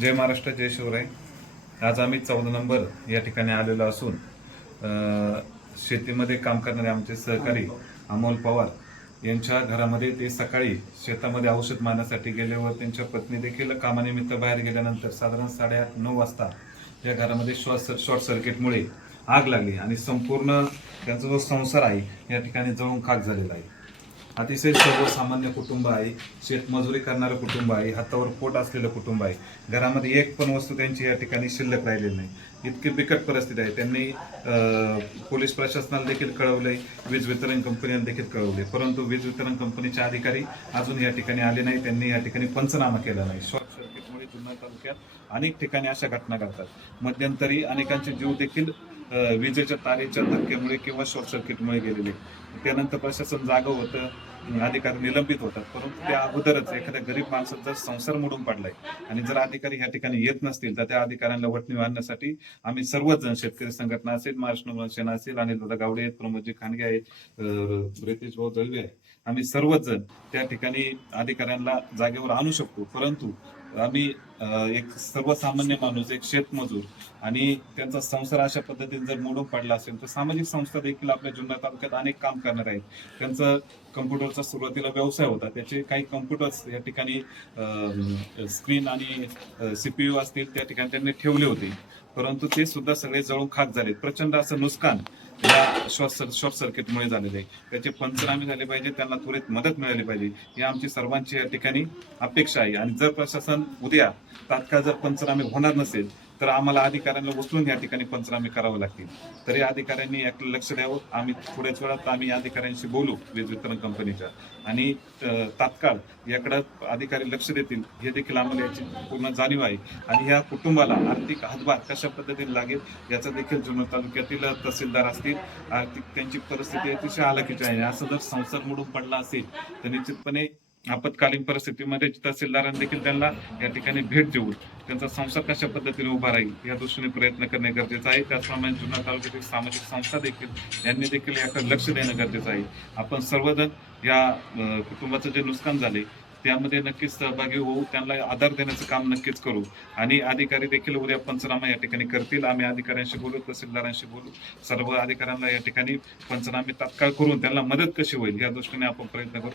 जय महाराष्ट्र जय शिवराय. आज आम्ही चौदा नंबर या ठिकाणी आलेलो असून शेतीमध्ये काम करणारे आमचे सहकारी अमोल पवार यांच्या घरामध्ये ते सकाळी शेतामध्ये औषध मारण्यासाठी गेले व त्यांच्या पत्नी देखील कामानिमित्त बाहेर गेल्यानंतर साधारण साडेआठ नऊ वाजता या घरामध्ये शॉर्ट शॉर्ट सर्किटमुळे आग लागली आणि संपूर्ण त्यांचा जो संसार आहे या ठिकाणी जळून खाक झालेला आहे. अतिशय सर्वसामान्य कुटुंब आहे. शेतमजुरी करणारं कुटुंब आहे. हातावर पोट असलेलं कुटुंब आहे. घरामध्ये एक पण वस्तू त्यांची या ठिकाणी शिल्लक राहिलेली नाही. इतकी बिकट परिस्थिती आहे. त्यांनी पोलीस प्रशासनाला देखील कळवले वीज वितरण कंपनीला देखील कळवले परंतु वीज वितरण कंपनीचे अधिकारी अजून या ठिकाणी आले नाही. त्यांनी या ठिकाणी पंचनामा केला नाही. शॉर्ट जुन्नर तालुक्यात अनेक ठिकाणी अशा घटना घडतात. मध्यंतरी अनेकांचे जीव देखील विजेच्या तारेच्या धक्क्यामुळे किंवा शॉर्ट सर्किटमुळे गेलेले. त्यानंतर प्रशासन जागं होतं अधिकारी निलंबित होतात. परंतु त्या अगोदरच एखाद्या गरीब माणसाचा संसार मोडून पडलाय. आणि जर अधिकारी ह्या ठिकाणी येत नसतील तर त्या अधिकाऱ्यांना वटणी आणण्यासाठी आम्ही सर्वच जण शेतकरी संघटना असेल महाराष्ट्र नवं सेना असेल आणि दादा गावडे आहेत प्रमोदजी खांडगे आहेत अं, रितेश भाऊ दळवे आहे आम्ही सर्वच जण त्या ठिकाणी अधिकाऱ्यांना जागेवर आणू शकतो. परंतु आम्ही अं, एक सर्वसामान्य माणूस एक शेतमजूर आणि त्यांचा संसार अशा पद्धतीने जर मोडून पडला असेल तर सामाजिक संस्था देखील आपल्या जुन्नर तालुक्यात अनेक काम करणार आहेत. त्यांचं कम्प्युटरचा सुरुवातीला व्यवसाय होता. त्याचे काही कम्प्युटर्स या ठिकाणी स्क्रीन आणि सीपीयू असतील त्या ठिकाणी त्यांनी ठेवले होते. परंतु ते सुद्धा सगळे जळून खाक झाले प्रचंड असं नुकसान या शॉर्ट शॉर्ट सर्किटमुळे झालेलं आहे. त्याचे पंचनामे झाले पाहिजे त्यांना त्वरित मदत मिळाली पाहिजे. ही आमची सर्वांची या ठिकाणी अपेक्षा आहे. आणि जर प्रशासन उद्या तात्काळ जर पंचनामे होणार नसेल तर आम्हाला अधिकाऱ्यांना उचलून या ठिकाणी पंचनामे करावे लागतील. तरी अधिकाऱ्यांनी याकडे लक्ष द्यावं. आम्ही थोड्याच वेळात आम्ही अधिकाऱ्यांशी बोलू वीज वितरण कंपनीच्या. आणि तात्काळ याकडे अधिकारी लक्ष देतील. हे देखील आम्हाला याची पूर्ण जाणीव आहे. आणि ह्या कुटुंबाला आर्थिक हातभार कशा पद्धतीने लागेल याचा देखील जुन्नर तालुक्यातील तहसीलदार असतील आर्थिक त्यांची परिस्थिती अतिशय हालाकीची आहे. असं जर संसार मोडून पडला असेल तर निश्चितपणे आपत्कालीन परिस्थितीमध्ये तहसीलदारांनी देखील त्यांना या ठिकाणी भेट देऊन त्यांचा संसार कशा पद्धतीने उभा राहील या दृष्टीने प्रयत्न करणे गरजेचं आहे. त्याचप्रमाणे जुन्नर तालुक्यातील सामाजिक संस्था देखील यांनी देखील याकडे लक्ष देणं गरजेचं आहे. आपण सर्वजण या कुटुंबाचं जे नुकसान झाले त्यामध्ये नक्कीच सहभागी होऊ त्यांना आधार देण्याचं काम नक्कीच करू. आणि अधिकारी देखील उद्या पंचनामा या ठिकाणी करतील. आम्ही अधिकाऱ्यांशी बोलू तहसीलदारांशी बोलू. सर्व अधिकाऱ्यांना या ठिकाणी पंचनामे तात्काळ करून त्यांना मदत कशी होईल या दृष्टीने आपण प्रयत्न करू.